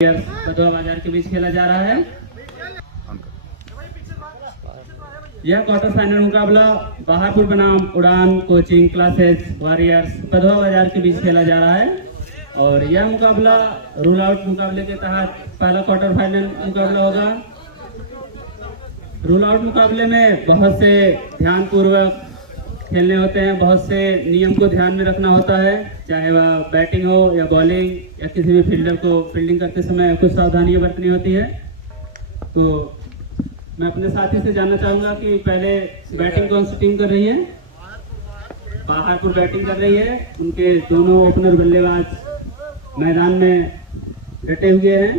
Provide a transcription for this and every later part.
बधवा बाजार के बीच खेला जा रहा है। यह क्वार्टर फाइनल मुकाबला बहारपुर बनाम उड़ान कोचिंग क्लासेस वॉरियर्स बधवा बाजार के बीच खेला जा रहा है और यह मुकाबला रूल आउट मुकाबले के तहत पहला क्वार्टर फाइनल मुकाबला होगा। रूल आउट मुकाबले में बहुत से ध्यानपूर्वक खेलने होते हैं, बहुत से नियम को ध्यान में रखना होता है, चाहे वह बैटिंग हो या बॉलिंग या किसी भी फील्डर को फील्डिंग करते समय कुछ सावधानियां बरतनी होती है। तो मैं अपने साथी से जानना चाहूंगा कि पहले बैटिंग कौन सी टीम कर रही है। बहारपुर बैटिंग कर रही है, उनके दोनों ओपनर बल्लेबाज मैदान में डटे हुए हैं।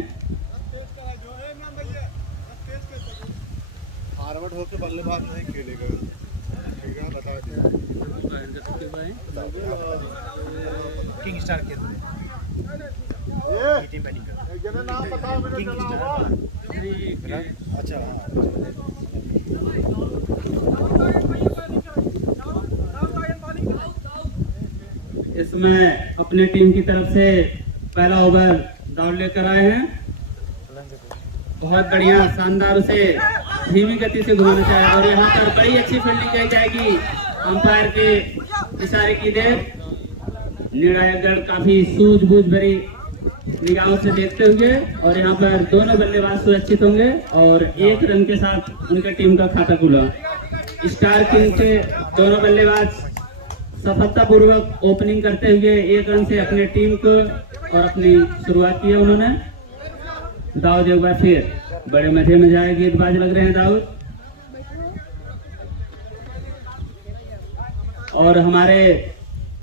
होकर बल्लेबाज नहीं खेलेगा, बता किंग स्टार की टीम बैटिंग कर नाम बताओ किंग स्टार। अच्छा इसमें अपने टीम की तरफ से पहला ओवर दौड़ लेकर आए हैं। बहुत बढ़िया शानदार उसे धीमी गति से घुमाना चाहिए और यहाँ पर बड़ी अच्छी फील्डिंग की जाएगी अंपायर के इशारे की देर। निर्णायकगढ़ काफी सूझबूझ भरी निगाहों से देखते हुए और यहाँ पर दोनों बल्लेबाज सुरक्षित होंगे और एक रन के साथ उनके टीम का खाता खुला। स्टार किंग के दोनों बल्लेबाज सफलतापूर्वक ओपनिंग करते हुए एक रन से अपने टीम को और अपनी शुरुआत की है उन्होंने। दाऊद एक बार फिर बड़े मजे में जाए गेंदबाज लग रहे हैं दाऊद और हमारे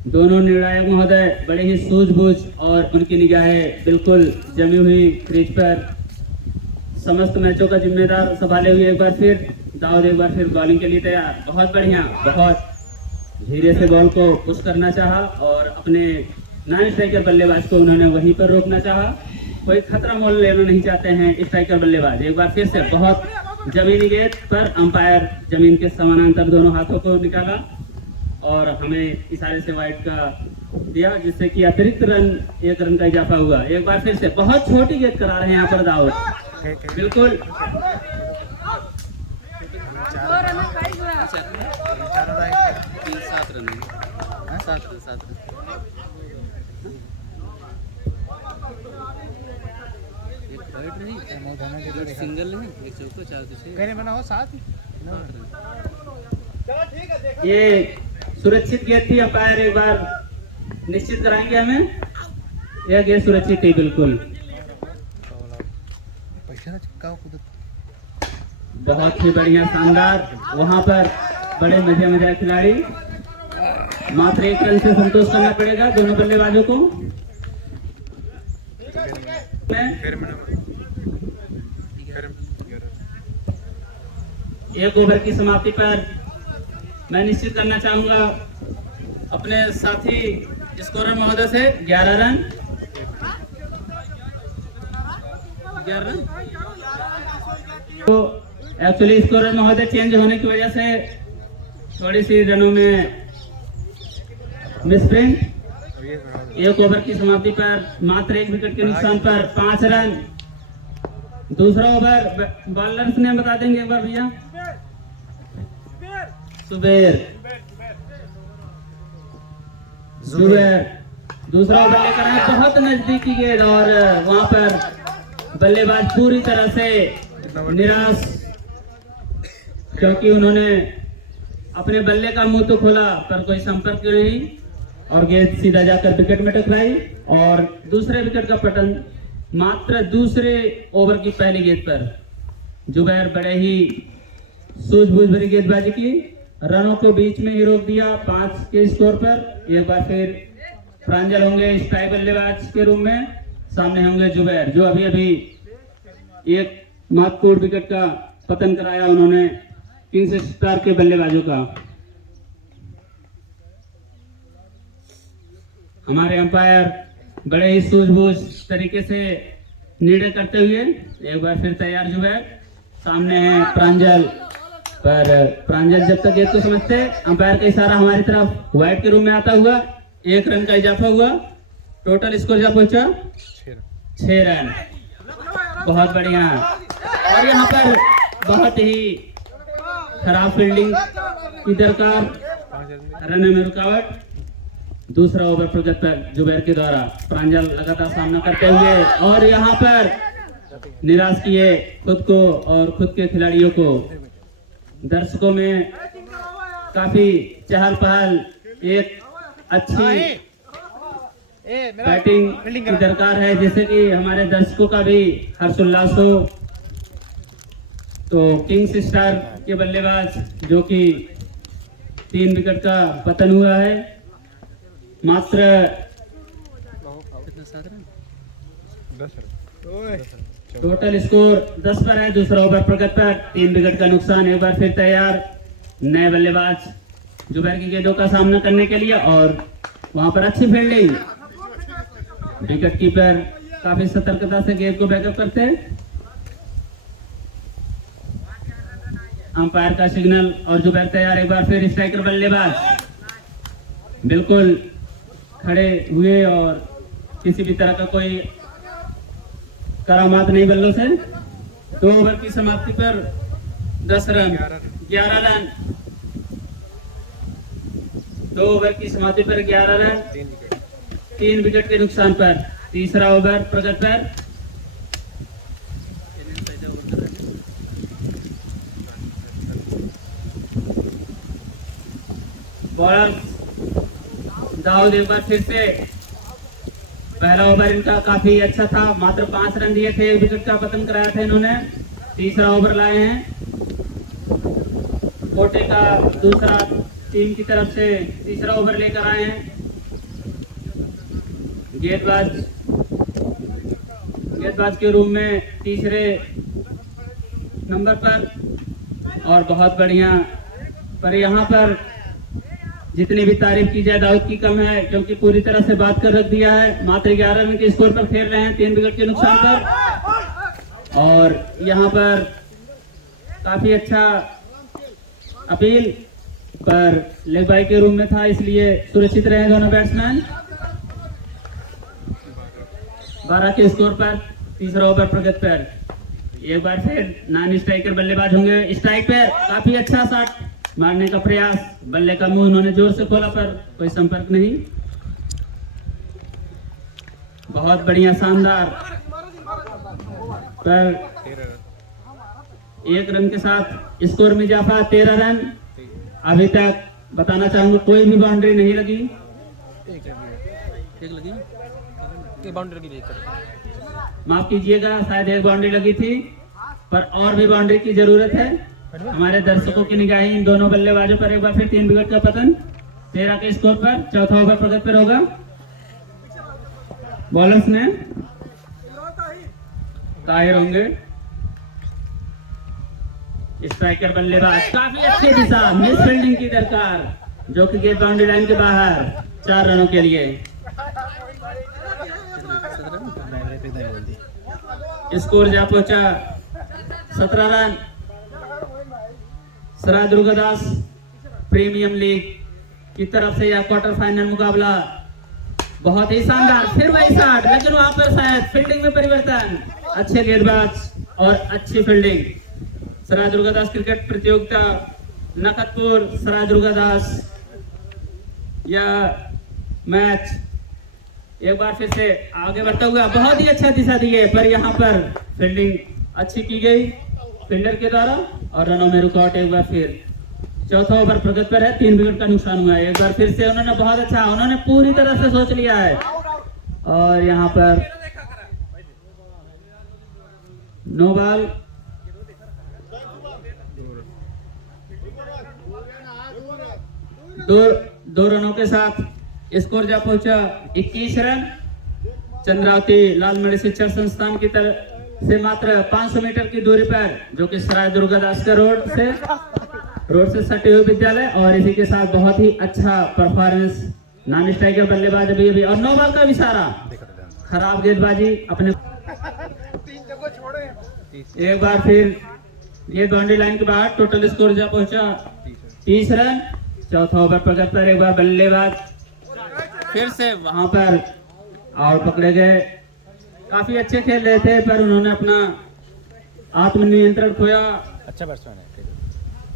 दोनों निर्णायक महोदय बड़े ही सूझबूझ और उनकी निगाहें बिल्कुल जमी हुई क्रीज पर समस्त मैचों का जिम्मेदार संभाले हुए एक बार फिर दाऊद एक बार फिर बॉलिंग के लिए तैयार। बहुत बढ़िया, बहुत धीरे से बॉल को पुश करना चाहा और अपने नॉन स्ट्राइकर बल्लेबाज को उन्होंने वहीं पर रोकना चाहा। कोई खतरा मोल लेना नहीं चाहते हैं स्ट्राइकर बल्लेबाज। एक बार फिर से बहुत जमीनी गेंद पर अंपायर जमीन के समानांतर दोनों हाथों को निकाला और हमें इशारे से वाइड का दिया, जिससे कि अतिरिक्त रन एक रन का इजाफा हुआ। एक बार फिर से बहुत छोटी गेंद करा रहे हैं यहाँ पर दाऊद, बिल्कुल सिंगल नहीं, एक चौको चार दूसरे बना हो साथ। ये सुरक्षित गेंद थी, अंपायर एक बार निश्चित कराएंगे हमें। यह गेंद सुरक्षित थी बिल्कुल। बहुत ही बढ़िया शानदार, वहां पर बड़े मजे में जाए खिलाड़ी। मात्र एक रन से संतोष करना पड़ेगा दोनों बल्लेबाजों को। एक ओवर की समाप्ति पर मैं निश्चित करना चाहूंगा अपने साथी स्कोरर महोदय से 11 रन। तो एक्चुअली स्कोरर महोदय चेंज होने की वजह से थोड़ी सी रनों में मिसप्रिंट। एक ओवर की समाप्ति पर मात्र एक विकेट के नुकसान पर 5 रन। दूसरा ओवर बॉलर्स ने बता देंगे एक बार भैया। जुबैर दूसरा ओवर लेकर आए, बहुत नजदीकी गेंद और वहां पर बल्लेबाज पूरी तरह से निराश, क्योंकि उन्होंने अपने बल्ले का मुंह तो खोला पर कोई संपर्क नहीं और गेंद सीधा जाकर विकेट में टकराई और दूसरे विकेट का पतन मात्र दूसरे ओवर की पहली गेंद पर। जुबैर बड़े ही सूझबूझ भरी गेंदबाजी की, रनों को बीच में ही रोक दिया 5 के स्कोर पर। एक बार फिर प्रांजल होंगे स्ट्राइक बल्लेबाज के रूप में, सामने होंगे जुबैर जो अभी अभी एक महत्वपूर्ण विकेट का पतन कराया उन्होंने किंग्स स्टार के बल्लेबाजों का। हमारे अंपायर बड़े ही सूझबूझ तरीके से निर्णय करते हुए एक बार फिर तैयार जुबैर। सामने है प्रांजल, पर प्रांजल जब तक गेंद को समझते अंपायर का इशारा हमारी तरफ वाइड के रूम में आता हुआ 1 रन का इजाफा हुआ। टोटल स्कोर क्या पहुंचा 6 रन। बहुत बढ़िया। और यहाँ पर बहुत ही खराब फील्डिंग की दरकार, रन में रुकावट। दूसरा ओवर प्रगतिपर जुबैर के द्वारा प्रांजल लगातार सामना करते हुए और यहाँ पर निराश किए खुद को और खुद के खिलाड़ियों को। दर्शकों में काफी चहल पहल, एक अच्छी बैटिंग की दरकार है जिससे कि हमारे दर्शकों का भी हर्षोल्लास हो। तो किंग्स स्टार के बल्लेबाज जो कि 3 विकेट का पतन हुआ है, मात्र टोटल स्कोर 10 पर है। दूसरा ओवर प्रगति पर 3 विकेट का नुकसान। एक बार फिर तैयार नए बल्लेबाज जुबैर की गेंदों का सामना करने के लिए और वहां पर अच्छी फील्डिंग। विकेट कीपर काफी सतर्कता से गेंद को बैकअप करते हैं। अंपायर का सिग्नल और जुबैर तैयार। एक बार फिर स्ट्राइकर बल्लेबाज बिल्कुल खड़े हुए और किसी भी तरह का कोई करामात नहीं बल्लों से। 2 ओवर की समाप्ति पर 10 रन, 11 रन। 2 ओवर की समाप्ति पर 11 रन, 3 विकेट के नुकसान पर। तीसरा ओवर प्रगति पर बॉलर दाऊद एक बार फिर से। पहला ओवर इनका काफी अच्छा था, मात्र 5 रन दिए थे, 1 विकेट का पतन कराया था इन्होंने। तीसरा ओवर लाए हैं कोटे का दूसरा टीम की तरफ से तीसरा ओवर लेकर आए हैं गेंदबाज के रूम में तीसरे नंबर पर। और बहुत बढ़िया, पर यहाँ पर जितनी भी तारीफ की जाए दाऊद की कम है क्योंकि पूरी तरह से बात कर रख दिया है। मात्र 11 रन के स्कोर पर खेल रहे हैं 3 विकेट के नुकसान पर। और यहाँ पर काफी अच्छा अपील पर लेग बाई के रूम में था, इसलिए सुरक्षित रहे दोनों बैट्समैन। 12 के स्कोर पर तीसरा ओवर प्रगति पर। एक बार फिर नॉन स्ट्राइकर बल्लेबाज होंगे। स्ट्राइक पर काफी अच्छा शॉट मारने का प्रयास, बल्ले का मुंह उन्होंने जोर से खोला पर कोई संपर्क नहीं। बहुत बढ़िया, शानदार। पर 1 रन के साथ स्कोर में इजाफा, 13 रन। अभी तक बताना चाहूंगा कोई भी बाउंड्री नहीं लगी। माफ कीजिएगा, शायद 1 बाउंड्री लगी थी, पर और भी बाउंड्री की जरूरत है। हमारे दर्शकों की निगाहें इन दोनों बल्लेबाजों पर। एक बार फिर 3 विकेट का पतन 13 के स्कोर पर। चौथा ओवर प्रगति पर होगा। बॉलर्स ने ताहिर होंगे। स्ट्राइकर बल्लेबाज काफी अच्छी दिशा, मिस फील्डिंग की दरकार जो कि गेट बाउंड्री लाइन के बाहर 4 रनों के लिए। स्कोर जा पहुंचा 17 रन। सराय दुर्गादास प्रीमियम लीग की तरफ से यह क्वार्टर फाइनल मुकाबला बहुत ही शानदार। फिर वही शॉट, लेकिन वहां पर शायद फील्डिंग में परिवर्तन। अच्छे गेंदबाज और अच्छी फील्डिंग। सराय दुर्गादास क्रिकेट प्रतियोगिता नकदपुर सराय दुर्गादास। यह मैच एक बार फिर से आगे बढ़ता हुआ बहुत ही अच्छा दिशा दी है, पर यहाँ पर फील्डिंग अच्छी की गई फील्डर के द्वारा और रनों में रुकावट। एक बार फिर चौथा ओवर प्रगति पर है, 3 विकेट का नुकसान हुआ है। एक बार फिर से उन्होंने बहुत अच्छा, उन्होंने पूरी तरह से सोच लिया है। और यहाँ पर नो बॉल। दो रनों के साथ स्कोर जा पहुंचा 21 रन। चंद्रावती लालमणि शिक्षण संस्थान की तरफ से मात्र 500 मीटर की दूरी पर, जो कि सराय दुर्गादास का रोड से सटे हुए विद्यालय। और इसी के साथ बहुत ही अच्छा परफॉर्मेंस नॉन स्ट्राइकर बल्लेबाज अभी और 9 बॉल का इशारा, खराब गेंदबाजी अपने। एक बार फिर ये बाउंड्री लाइन के बाहर। टोटल स्कोर जा पहुंचा 30 रन। चौथा ओवर प्रगति पर एक बार बल्लेबाज फिर से वहां पर आउट पकड़े गए। काफी अच्छे खेल रहे थे पर उन्होंने अपना आत्मनियंत्रण खोया। अच्छा बैट्समैन है।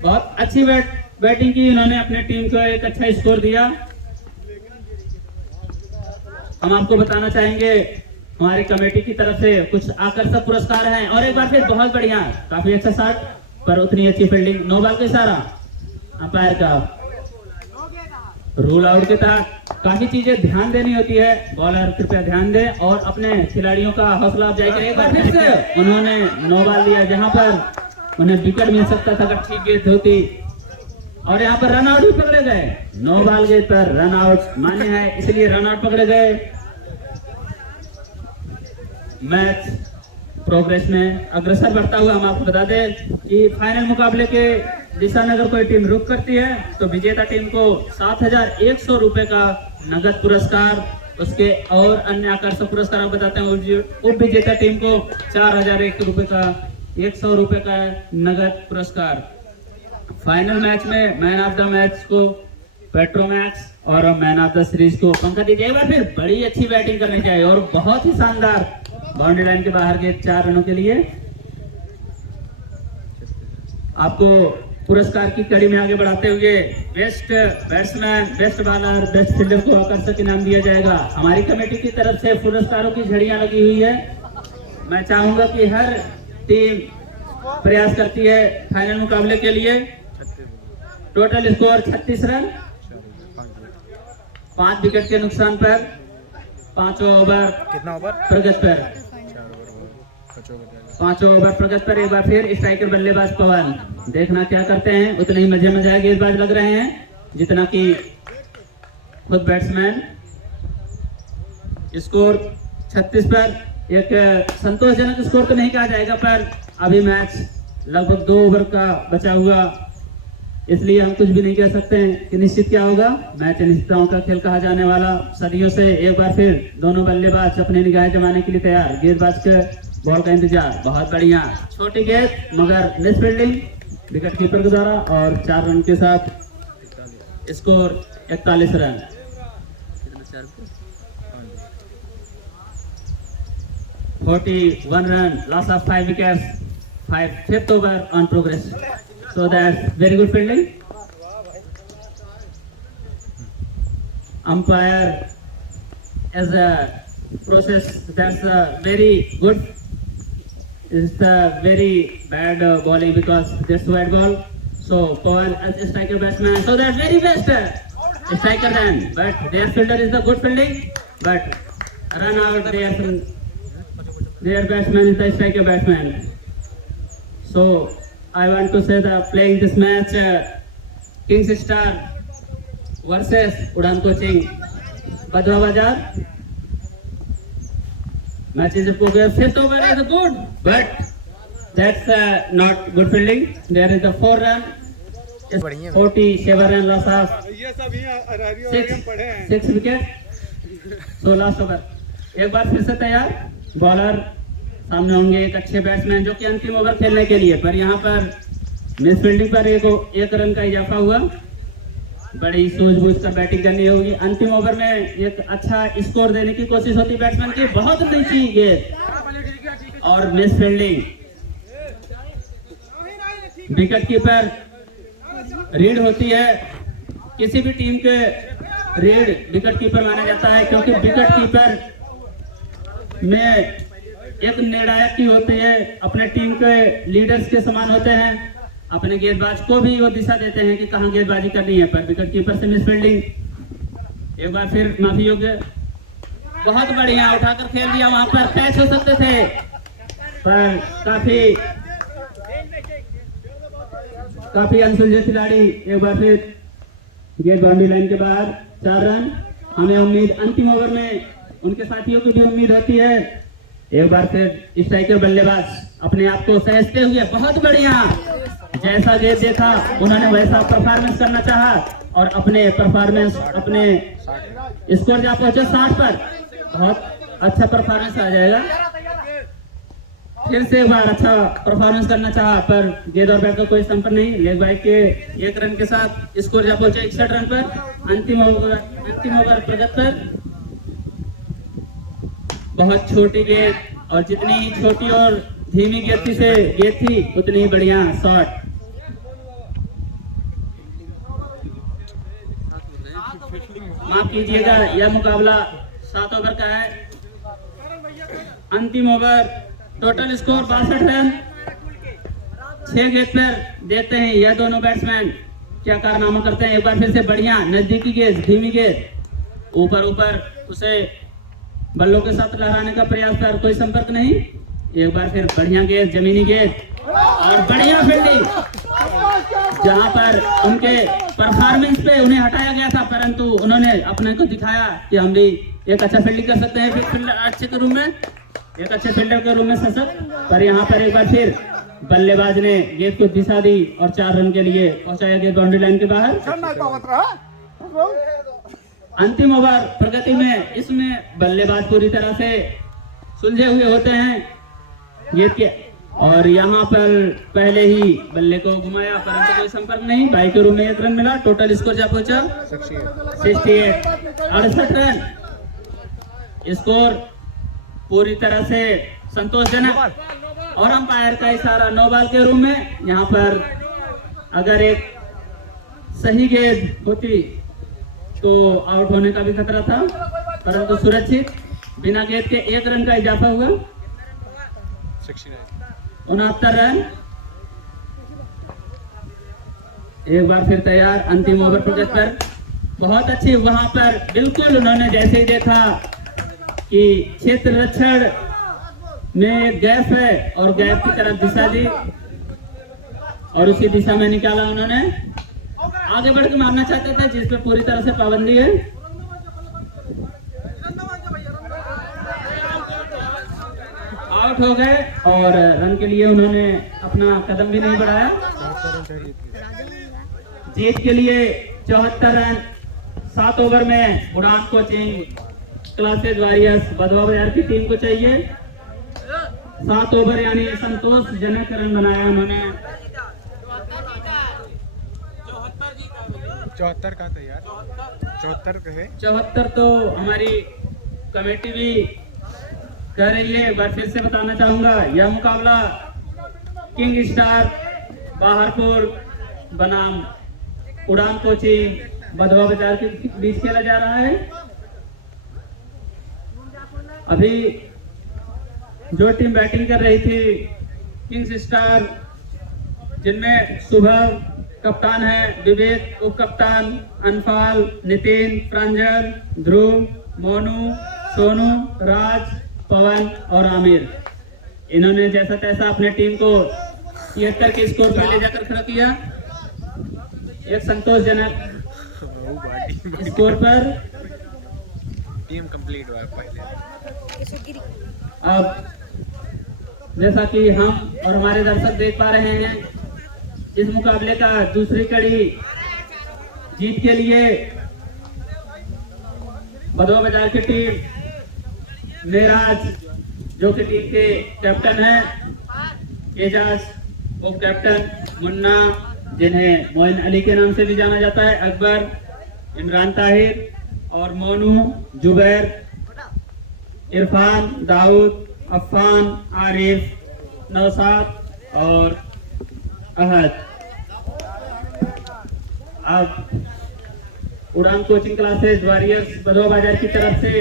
बहुत अच्छी बैटिंग की उन्होंने, अपने टीम को एक अच्छा स्कोर दिया। हम आपको बताना चाहेंगे हमारी कमेटी की तरफ से कुछ आकर्षक पुरस्कार हैं। और एक बार फिर बहुत बढ़िया, काफी अच्छा शॉट पर उतनी अच्छी फील्डिंग। नो बॉल का इशारा अंपायर का। रूल आउट के तहत काफी चीजें ध्यान देनी होती है, बॉलर कृपया ध्यान दे और अपने खिलाड़ियों का हौसला अफजाई करें। एक बार फिर से उन्होंने नो बॉल दिया जहां पर उन्हें विकेट मिल सकता था अगर ठीक गेंद होती, और यहाँ पर रन आउट भी पकड़े गए। नो बॉल गेंद पर रन आउट मान्य है, इसलिए रन आउट पकड़े गए। मैच प्रोग्रेस में अग्रसर बढ़ता हुआ हम आपको बता दें कि फाइनल मुकाबले के दिशा में अगर कोई टीम रुक करती है तो विजेता टीम को 7,100 रुपए का नगद पुरस्कार, उसके और अन्य आकर्षक पुरस्कार आप बताते हैं। उप विजेता टीम को 4,100 रुपए का 100 रुपए का नगद पुरस्कार। फाइनल मैच में मैन ऑफ द मैच को पेट्रोमैक्स और मैन ऑफ द सीरीज को पंकज दीजिए। एक बार फिर बड़ी अच्छी बैटिंग करनी चाहिए और बहुत ही शानदार बाउंड्री लाइन के बाहर के 4 रनों के लिए आपको पुरस्कार की कड़ी में आगे बढ़ाते हुए best batsman, best bowler, best fielder को आकर्षक इनाम दिया जाएगा। हमारी कमेटी की तरफ से पुरस्कारों की झड़ियां लगी हुई है। मैं चाहूंगा कि हर टीम प्रयास करती है फाइनल मुकाबले के लिए। टोटल स्कोर 36 रन, 5 विकेट के नुकसान पर, 5 ओवर कितना ओवर? प्रगति पर, 5 ओवर प्रगति पर। एक बार फिर स्ट्राइकर बल्लेबाज पवन, देखना क्या करते हैं। उतने ही मजे मजे गेंदबाज लग रहे हैं जितना कि खुद बैट्समैन। स्कोर 36 पर एक संतोषजनक स्कोर तो नहीं कहा जाएगा, पर अभी मैच लगभग 2 ओवर का बचा हुआ, इसलिए हम कुछ भी नहीं कह सकते हैं कि निश्चित क्या होगा। मैच अनिश्चितताओं का खेल कहा जाने वाला सदियों से। एक बार फिर दोनों बल्लेबाज अपनी निगाहें जमाने के लिए तैयार। गेंदबाज के बॉल का इंतजार। बहुत बढ़िया छोटी गेंद मगर मिस फील्डिंग विकेट कीपर के द्वारा, और 4 रन के साथ score 41 run. 41 run, loss of 5 wickets, 5th over on progress. So that's very good fielding. Umpire as a process, that's very good. It's the very bad bowling because that's white ball. So Pawan as a striker batsman, so that's very best striker then. But their fielder is the good fielding, but run out their batsman is the striker batsman. So I want to say that playing this match, Kings Star versus Udan Coaching, Badwa Bazaar. Match is progress. 5th over is good, but that's not good fielding. There is a 4 run, 47 run loss of ये सब यहाँ अरहरियों में पढ़े हैं। 6 wicket. So last over. एक बार फिर से तैयार। बॉलर सामने होंगे एक अच्छे बैट्समैन जो कि अंतिम ओवर खेलने के लिए, पर यहाँ पर मिस फील्डिंग पर एक रन का इजाफा हुआ। बड़ी सूझबूझ कर बैटिंग करनी होगी। अंतिम ओवर में एक अच्छा स्कोर देने की कोशिश होती है बैट्समैन की। बहुत नीची गेंद और miss fielding. Wicket keeper read होती है, किसी भी टीम के रीड विकेट कीपर माना जाता है, क्योंकि विकेट कीपर में एक निर्णायक की होती है, अपने टीम के लीडर्स के समान होते हैं। अपने गेंदबाज को भी वो दिशा देते हैं कि कहां गेंदबाजी करनी है, पर विकेट कीपर से मिस फील्डिंग। एक बार फिर माफी योग्य। बहुत बढ़िया उठाकर खेल दिया, वहां पर कैच हो सकते थे, पर काफी अनसुलझे खिलाड़ी। एक बार फिर गेंद बाउंड्री लाइन के बाहर, 4 रन। हमें उम्मीद अंतिम ओवर में उनके साथियों की भी उम्मीद होती है। एक बार फिर स्ट्राइकर बल्लेबाज अपने आप को सहजते हुए, बहुत बढ़िया, जैसा गेंद देखा उन्होंने वैसा परफॉर्मेंस करना चाहा और अपने परफॉर्मेंस, अपने स्कोर जहाँ पहुंचे 60 पर, बहुत अच्छा परफॉर्मेंस आ जाएगा। फिर से एक बार अच्छा परफॉर्मेंस करना चाहा, पर गेंद और बैट का कोई संपर्क नहीं। लेग बाई के 1 रन के साथ स्कोर जहाँ पहुंचे 61 रन पर। अंतिम ओवर प्रगति पर बहुत छोटी गेंद और जितनी छोटी और धीमी गेंद से गेंद थी उतनी ही बढ़िया शॉट। माफ कीजिएगा, यह मुकाबला 7 ओवर का है। अंतिम ओवर, टोटल स्कोर 62 रन। 6 गेंद पर देखते हैं यह दोनों बैट्समैन क्या कारनामा करते हैं। एक बार फिर से बढ़िया नजदीकी गेंद, धीमी गेंद, ऊपर ऊपर उसे बल्लों के साथ लहराने का प्रयास पर कोई संपर्क नहीं। एक बार फिर बढ़िया गेंद, जमीनी गेंद और बढ़िया फील्डिंग, जहां पर उनके परफॉर्मेंस पे उन्हें हटाया गया था, परंतु उन्होंने अपने को दिखाया कि हम भी एक अच्छा फील्डिंग कर सकते हैं। फिर फील्डर अच्छे के रूम में, एक अच्छे फील्डर के रूम में सशक्त, पर यहाँ पर एक बार फिर बल्लेबाज ने गेंद को दिशा दी और 4 रन के लिए पहुंचाया गया बाउंड्री लाइन के बाहर। अंतिम ओवर प्रगति में, इसमें बल्लेबाज पूरी तरह से सुलझे हुए होते हैं गेंद के, और यहाँ पर पहले ही बल्ले को घुमाया परंतु कोई संपर्क नहीं। 22 के रूम में 1 रन मिला। टोटल स्कोर जा पहुंचा 68 रन। स्कोर पूरी तरह से संतोषजनक, और अंपायर का इशारा 9 बॉल के रूम में। यहाँ पर अगर एक सही गेंद होती तो आउट होने का भी खतरा था, परंतु सुरक्षित बिना गेंद के 1 रन का इजाफा हुआ। 69 रन। एक बार फिर तैयार अंतिम ओवर प्रोजेक्ट पर, बहुत अच्छी वहां पर बिल्कुल उन्होंने जैसे ही देखा कि क्षेत्र रक्षण में गैप है और गैप की तरफ दिशा दी और उसी दिशा में निकाला। उन्होंने आगे बढ़ के मारना चाहते थे, जिस पे पूरी तरह से पाबंदी है। आउट हो गए और रन के लिए उन्होंने अपना कदम भी नहीं बढ़ाया। जीत के लिए 74 रन 7 ओवर में उड़ान कोचिंग क्लासेज वॉरियर्स बधवा बाजार की टीम को चाहिए। 7 ओवर यानी संतोषजनक रन बनाया उन्होंने। 74 का था यार, 74 कहे। 74 तो हमारी कमेटी भी कह रही है। एक बार फिर से बताना चाहूंगा, यह मुकाबला किंग स्टार बाहरपुर बनाम उड़ान कोचिंग बधवा बाजार के बीच खेला जा रहा है। अभी जो टीम बैटिंग कर रही थी किंग्स स्टार, जिनमें सुबह कप्तान है, विवेक उप कप्तान, अनफाल, नितिन, प्रांजल, ध्रुव, मोनू, सोनू, राज, पवन और आमिर, इन्होंने जैसा तैसा अपने टीम को 73 के स्कोर पर ले जाकर खड़ा किया। एक संतोषजनक स्कोर पर टीम कंप्लीट हुआ पहले। अब जैसा कि हम और हमारे दर्शक देख पा रहे हैं, इस मुकाबले का दूसरी कड़ी जीत के लिए बधवा बाजार की टीम मेराज, जो कि टीम के कैप्टन हैं, एजाज उप कैप्टन, मुन्ना जिन्हें मोइन अली के नाम से भी जाना जाता है, अकबर, इमरान ताहिर और मोनू, जुबैर, इरफान, दाऊद, अफान, आरिफ, नौसाद और अहद। अब उड़ान कोचिंग क्लासेस वॉरियर्स बधवा बाजार की तरफ से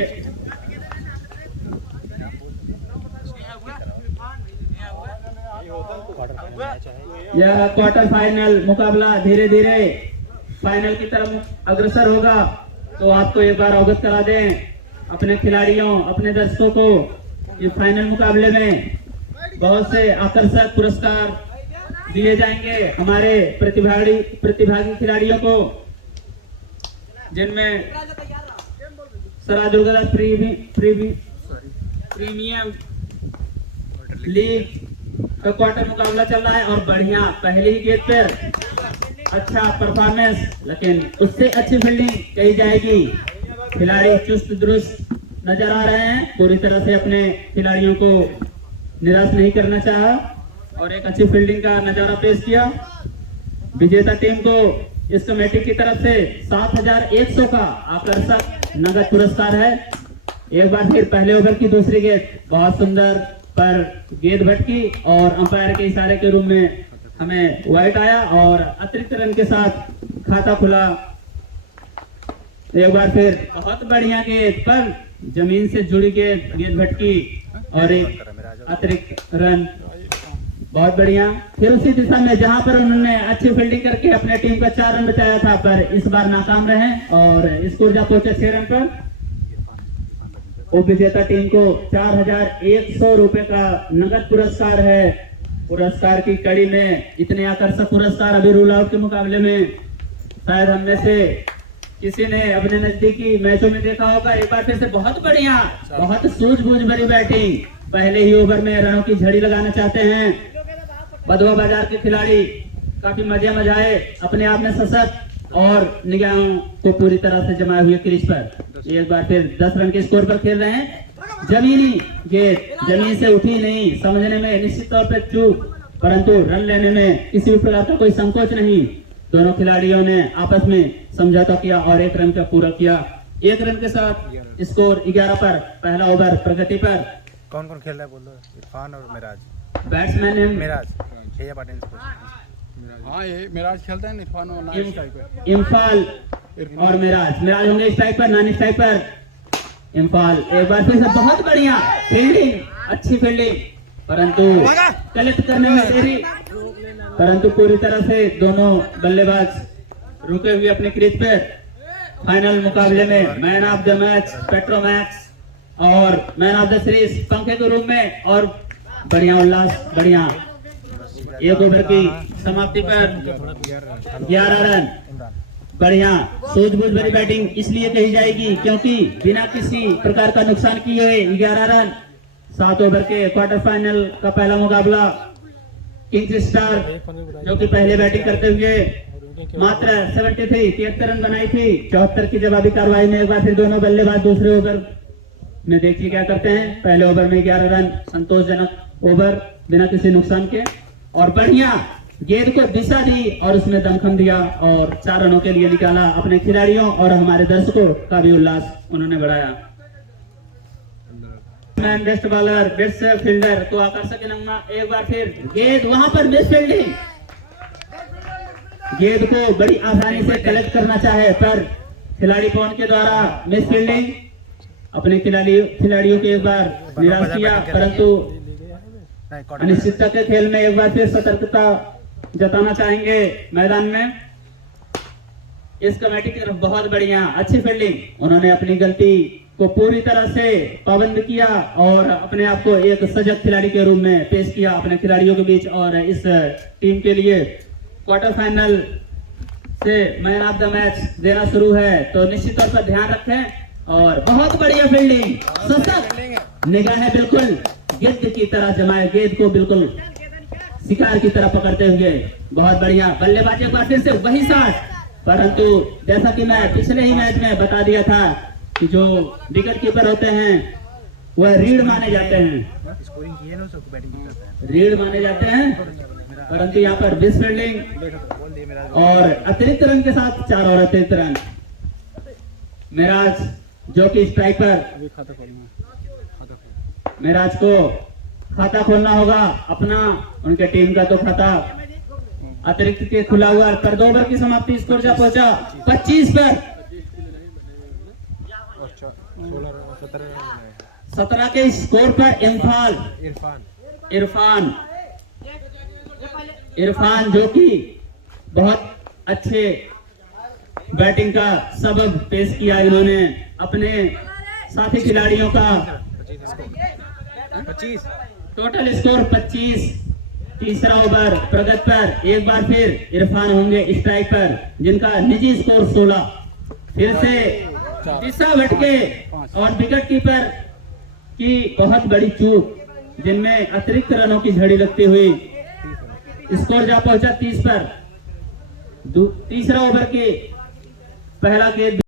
यह क्वार्टर फाइनल मुकाबला धीरे धीरे फाइनल की तरफ अग्रसर होगा। तो आपको एक बार अवगत करा दें अपने खिलाड़ियों, अपने दर्शकों को, कि फाइनल मुकाबले में बहुत से आकर्षक पुरस्कार दिए जाएंगे हमारे प्रतिभागी खिलाड़ियों को, जिनमें सराजुर्गदास प्रीमियम लीग का क्वार्टर मुकाबला चल रहा है और बढ़िया पहली ही गेंद पर अच्छा परफॉर्मेंस, लेकिन उससे अच्छी फील्डिंग कही जाएगी। खिलाड़ी चुस्त दुरुस्त नजर आ रहे हैं, पूरी तरह से अपने खिलाड़ियों को निराश नहीं करना चाहा और एक अच्छी फील्डिंग का नजारा पेश किया। विजेता टीम को इस कमेटी की तरफ से 7100 का आकर्षक नगद पुरस्कार है। एक बार फिर पहले ओवर की दूसरी गेंद बहुत सुंदर, पर गेंद भटकी और अंपायर के इशारे के रूप में हमें वाइट आया और अतिरिक्त रन के साथ खाता खुला। एक बार फिर बहुत बढ़िया गेंद, पर जमीन से जुड़ी गेंद भटकी और एक अतिरिक्त रन। बहुत बढ़िया। फिर उसी दिशा में जहां पर उन्होंने अच्छी फील्डिंग करके अपने टीम का 4 रन बचाया था, पर इस बार नाकाम रहे और स्कोर जा पहुंचे 6 रन पर। उप विजेता टीम को 4100 रुपए का नगद पुरस्कार है। पुरस्कार की कड़ी में इतने आकर्षक पुरस्कार अभी रूल आउट के मुकाबले में शायद हम में से किसी ने अपने नजदीकी मैचों में देखा होगा। एक बार फिर से बहुत बढ़िया, बहुत सूझबूझ भरी बैटिंग। पहले ही ओवर में रनों की झड़ी लगाना चाहते हैं बधवा बाजार के खिलाड़ी। काफी मजे मजाए, अपने आप में सशक्त और निगाहों को पूरी तरह से जमाए हुए क्रीज पर। एक बार फिर 10 रन के स्कोर पर खेल रहे हैं। जमीनी गेंद जमीन से उठी नहीं, समझने में निश्चित तौर पर चूक, परंतु रन लेने में किसी भी प्रकार का कोई संकोच नहीं। दोनों खिलाड़ियों ने आपस में समझौता किया और 1 रन का पूरा किया। 1 रन के साथ स्कोर 11 पर। पहला ओवर प्रगति पर। कौन कौन खेल रहा है बोल दो। इरफान और मिराज। बैट्समैन है मिराज ये पार्टनर। हाँ ये मिराज खेलता है, इरफान और नाइस स्ट्राइक पे। इम्फाल और मिराज होंगे स्ट्राइक पर, नानी स्ट्राइक पर। इम्फाल एक बार फिर से बहुत बढ़िया फील्डिंग, अच्छी फील्डिंग, परंतु कलेक्ट करने में देरी, परंतु पूरी तरह से दोनों बल्लेबाज रुके हुए अपने क्रीज पे। फाइनल मुकाबले में man of the match Petromax और मैन ऑफ द सीरीज पंखे के रूप में। और बढ़िया उल्लास, बढ़िया। 1 ओवर की समाप्ति पर 11 रन। बढ़िया सूझबूझ भरी बैटिंग इसलिए कही जाएगी क्योंकि बिना किसी प्रकार का नुकसान किए 11 रन। 7 ओवर के क्वार्टर फाइनल का पहला मुकाबला किंग्स स्टार जो कि पहले बैटिंग करते हुए मात्र 73 रन बनाई थी। 74 की जवाबी कार्रवाई में एक बार फिर दोनों बल्लेबाज दूसरे ओवर में देखिए क्या करते हैं। पहले ओवर में 11 रन, संतोषजनक ओवर बिना किसी नुकसान के, और बढ़िया गेंद को दिशा दी और उसमें दमखम दिया और 4 रनों के लिए निकाला। अपने खिलाड़ियों और हमारे दर्शकों का भी उल्लास उन्होंने बढ़ाया। Man, best bowler, best fielder तो आकर्षक नमूना। एक बार फिर गेंद वहां पर मिस फील्डिंग, गेंद को बड़ी आसानी से कलेक्ट करना चाहे पर खिलाड़ी पवन के द्वारा मिस फील्डिंग। अपने खिलाड़ियों के एक बार निराश किया, परंतु अनिश्चितता के खेल में एक बार फिर सतर्कता जताना चाहेंगे मैदान में। इस कमेटी की तरफ बहुत बढ़िया अच्छी फील्डिंग, उन्होंने अपनी गलती को पूरी तरह से पाबंद किया और अपने आप को एक सजग खिलाड़ी के रूप में पेश किया अपने खिलाड़ियों के बीच। और इस टीम के लिए क्वार्टर फाइनल से मैन ऑफ द मैच देना शुरू है, तो निश्चित तौर पर ध्यान रखें। और बहुत बढ़िया फील्डिंग, सशक्त निगाहें बिल्कुल गिद्ध की तरह जमाए, गेंद को बिल्कुल शिकार की तरह पकड़ते हुए बहुत बढ़िया बल्लेबाजी। एक बार फिर से वही शॉट, परंतु जैसा कि मैं पिछले ही मैच में बता दिया था कि जो विकेट कीपर होते हैं वह रीढ़ माने जाते हैं, रीढ़ माने जाते हैं, परंतु यहाँ पर मिस फील्डिंग और अतिरिक्त रन के साथ 4 और अतिरिक्त रन। मिराज जो कि स्ट्राइक पर, मिराज को खाता खोलना होगा अपना, उनके टीम का तो खाता अतिरिक्त के खुला हुआ। पर 2 ओवर की समाप्ति, स्कोर जा पहुंचा 25 पर। 17 के स्कोर पर इरफान जो कि बहुत अच्छे बैटिंग का सबब पेश किया इन्होंने अपने साथी खिलाड़ियों का। 25 टोटल स्कोर 25। तीसरा ओवर प्रगति पर। एक बार फिर इरफान होंगे स्ट्राइक पर, जिनका निजी स्कोर 16। फिर से दिशा भटके और विकेट कीपर की बहुत बड़ी चूक, जिनमें अतिरिक्त रनों की झड़ी लगती हुई स्कोर जा पहुंचा 30 पर। तीसरा ओवर के पहला गेंद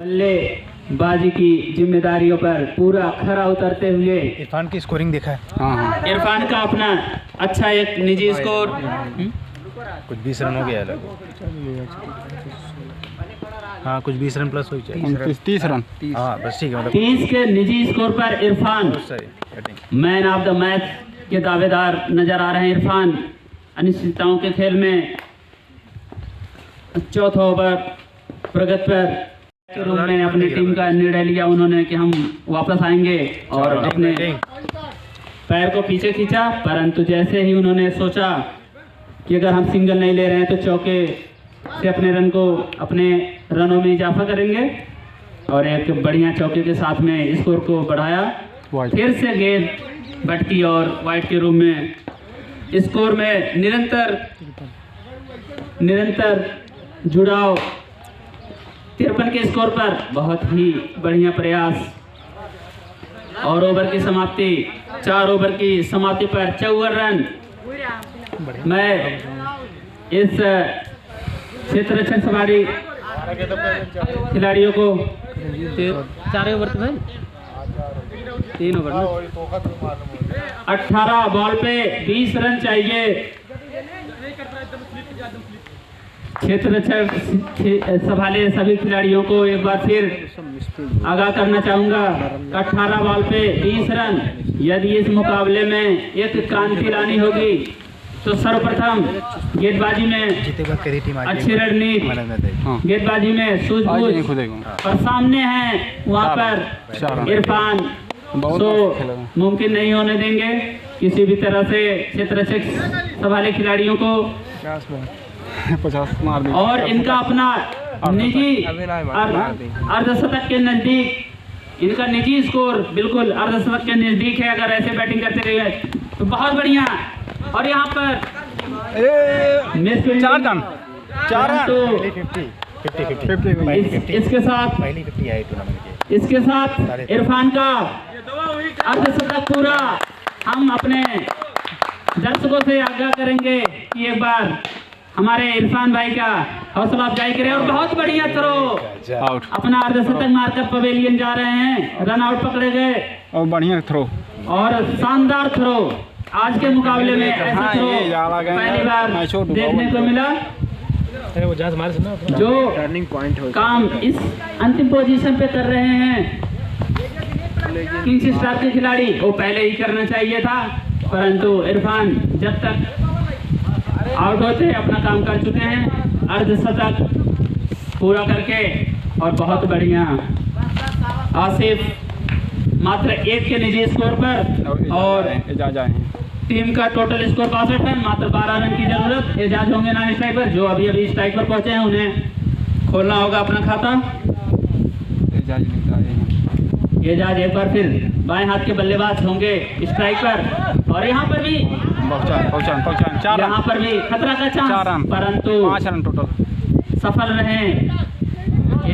बल्ले बाजी की जिम्मेदारियों पर पूरा खरा उतरते हुए इरफान की स्कोरिंग देखा है? हाँ इरफान का अपना अच्छा एक निजी स्कोर कुछ 20 रन हो गया है लगभग। हाँ कुछ 20 रन प्लस हो चाहिए। 30 रन। हाँ बस ठीक है, मतलब 30 के निजी स्कोर पर इरफान बहुत सही batting. Man of the match के दावेदार नजर आ रहे हैं। इरफान अनिश्चितताओं के खेल में चौथा ओवर प्रगति पर रूम में अपनी टीम का निर्णय लिया उन्होंने कि हम वापस आएंगे और अपने पैर को पीछे खींचा, परंतु जैसे ही उन्होंने सोचा कि अगर हम सिंगल नहीं ले रहे हैं तो चौके से अपने रन को अपने रनों में इजाफा करेंगे और एक बढ़िया चौके के साथ में स्कोर को बढ़ाया। फिर से गेंद भटकी और वाइट के रूम में स्कोर में निरंतर जुड़ाव 53 के स्कोर पर बहुत ही बढ़िया प्रयास और ओवर की समाप्ति 4 ओवर की समाप्ति पर 54 रन। मैं इस क्षेत्र रक्षण सवारी खिलाड़ियों को 4 ओवर तो भाई 3 ओवर 18 बॉल पे 20 रन चाहिए। क्षेत्र रक्षक संभाले सभी खिलाड़ियों को एक बार फिर आगाह करना चाहूंगा। 18 बॉल पे 20 रन। यदि इस मुकाबले में एक क्रांति लानी होगी तो सर्वप्रथम गेंदबाजी में अच्छी रणनीति, गेंदबाजी में सूझबूझ और सामने हैं वहां पर इरफान, तो मुमकिन नहीं होने देंगे किसी भी तरह से क्षेत्र रक्षक संभाले खिलाड़ियों को 50 मार दी। और इनका अपना निजी अर्धशतक के नजदीक, इनका निजी स्कोर बिल्कुल अर्धशतक के नजदीक है। अगर ऐसे बैटिंग करते रहे तो बहुत बढ़िया। और यहाँ पर 4 रन इसके साथ पहली 50 है टूर्नामेंट की। इसके साथ इरफान का अर्धशतक पूरा। हम अपने दर्शकों से आगाह करेंगे कि एक बार हमारे इरफान भाई का हौसला अफजाई करें। और बहुत बढ़िया थ्रो, आउट, अपना अर्धशतक मारकर पवेलियन जा रहे हैं। रन आउट पकड़े गए और बढ़िया थ्रो और शानदार थ्रो। आज के मुकाबले में ऐसा थ्रो पहली बार देखने को मिला। जो टर्निंग पॉइंट हो काम इस अंतिम पोजीशन पे कर रहे हैं किंग्स स्टार के खिलाड़ी, वो पहले ही करना चाहिए था, परंतु इरफान जब तक आउट होते अपना काम कर चुके हैं। अर्धशतक पूरा करके और बहुत बढ़िया। आसिफ मात्र 1 के निजी स्कोर पर और टीम का टोटल स्कोर 62 है। मात्र 12 रन की जरूरत। एजाज होंगे नॉन स्ट्राइकर, जो अभी अभी स्ट्राइक पर पहुंचे हैं, उन्हें खोलना होगा अपना खाता। एजाज एक बार फिर बाएं हाथ के बल्लेबाज होंगे स्ट्राइक पर। और यहाँ पर भी यहाँ पर भी खतरा का चांस, परंतु 5 रन टोटल सफल रहे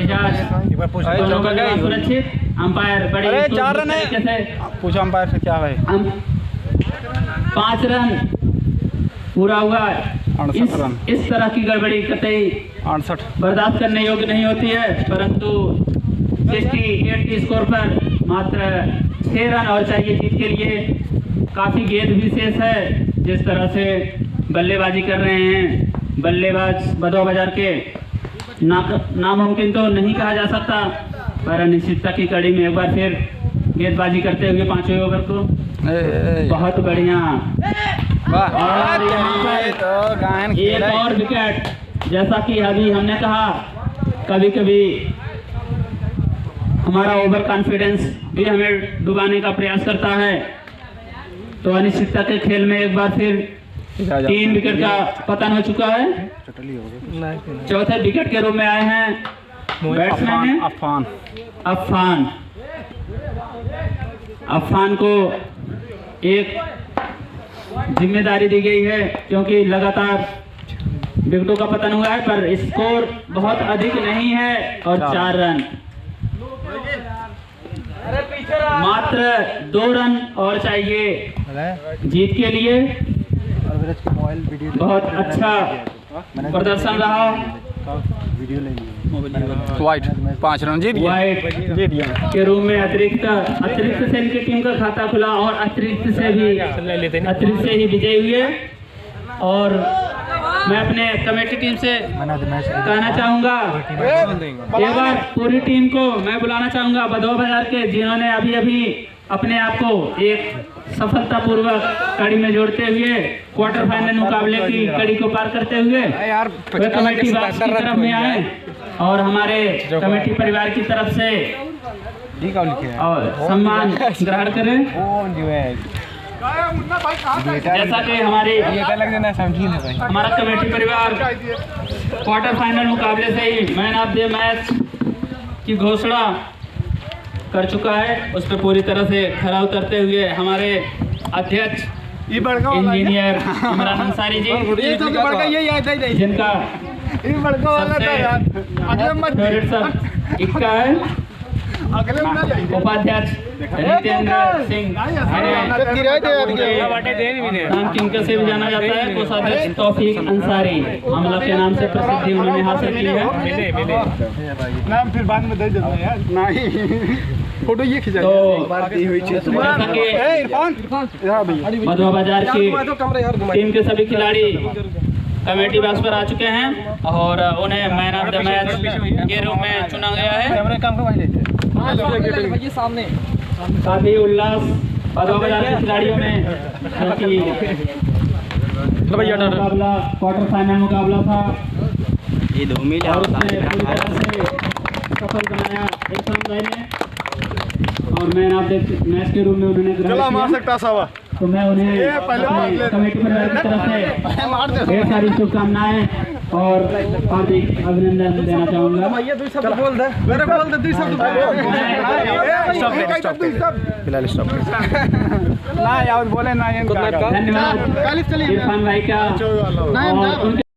एजाज। दोनों का गया सुरक्षित। अंपायर बड़े 4 रन है। पूछो अंपायर से क्या है। 5 रन पूरा हुआ। 68 रन। इस तरह की गड़बड़ी कतई 68 बर्दाश्त करने योग्य नहीं होती है, परंतु 68 की स्कोर पर मात्र 6 रन और चाहिए जीत के लिए। काफ़ी गेंद भी शेष है। जिस तरह से बल्लेबाजी कर रहे हैं बल्लेबाज बदो बाजार के, नामुमकिन तो नहीं कहा जा सकता, पर अनिश्चितता की कड़ी में एक बार फिर गेंदबाजी करते हुए 5वें ओवर को बहुत बढ़िया। और यहाँ पर एक और विकेट। जैसा कि अभी हमने कहा, कभी कभी हमारा ओवर कॉन्फिडेंस भी हमें डुबाने का प्रयास करता है। तो अनिश्चितता के खेल में एक बार फिर 3 विकेट का पतन हो चुका है। चौथे विकेट के रूप में आए हैं बैट्समैन हैं अफान को एक जिम्मेदारी दी गई है, क्योंकि लगातार विकेटों का पतन हुआ है, पर स्कोर बहुत अधिक नहीं है और 4 रन, मात्र 2 रन और चाहिए जीत के लिए। बहुत अच्छा प्रदर्शन रहा वाइट 5 रन जीत गया। वाइट के रूम में अतिरिक्त से इनकी टीम का खाता खुला और अतिरिक्त से ही विजयी हुए। और मैं अपने कमेटी टीम से कहना चाहूँगा, एक बार पूरी टीम को मैं बुलाना चाहूँगा बधवा बाजार के, जिन्होंने अभी अभी अपने आप को एक सफलतापूर्वक कड़ी में जोड़ते हुए क्वार्टर फाइनल मुकाबले की कड़ी को पार करते हुए वे कमेटी बॉक्स की तरफ में आए और हमारे कमेटी परिवार की तरफ से और सम्मान ग्रहण करें। जैसा कि हमारा कमेटी परिवार क्वार्टर फाइनल मुकाबले से ही मैन ऑफ द मैच की घोषणा कर चुका है, उस पर पूरी तरह से खरा उतरते हुए हमारे अध्यक्ष इंजीनियर इमरान अंसारी जी, जिनका फेवरेट सब इक्का है, उपाध्यक्ष रितेंद्र सिंह नाम किनका से भी जाना जाता है, कोषाध्यक्ष तौफीक अंसारी हमला के नाम से प्रसिद्धि उन्होंने हासिल की है। नाम फिर बाद में दे देते हैं यार। नहीं फोटो ये खिंचा बधवा बाजार की टीम के सभी खिलाड़ी कमेटी बॉक्स पर आ चुके हैं और उन्हें मैन ऑफ द मैच के रूप में चुना गया है। काफी उल्लास बधवा बाजार के खिलाड़ियों में, मुकाबला क्वार्टर फाइनल मुकाबला था और उसने पूरी तरह से सफल बनाया इरफान भाई ने और मैन ऑफ द मैच के रूप में उन्होंने ग्रहण किया। तो मैं उन्हें अपने कमेटी परिवार की तरफ से ढेर सारी शुभकामनाएं और हार्दिक अभिनंदन देना चाहूँगा। धन्यवाद इरफान भाई का और उनके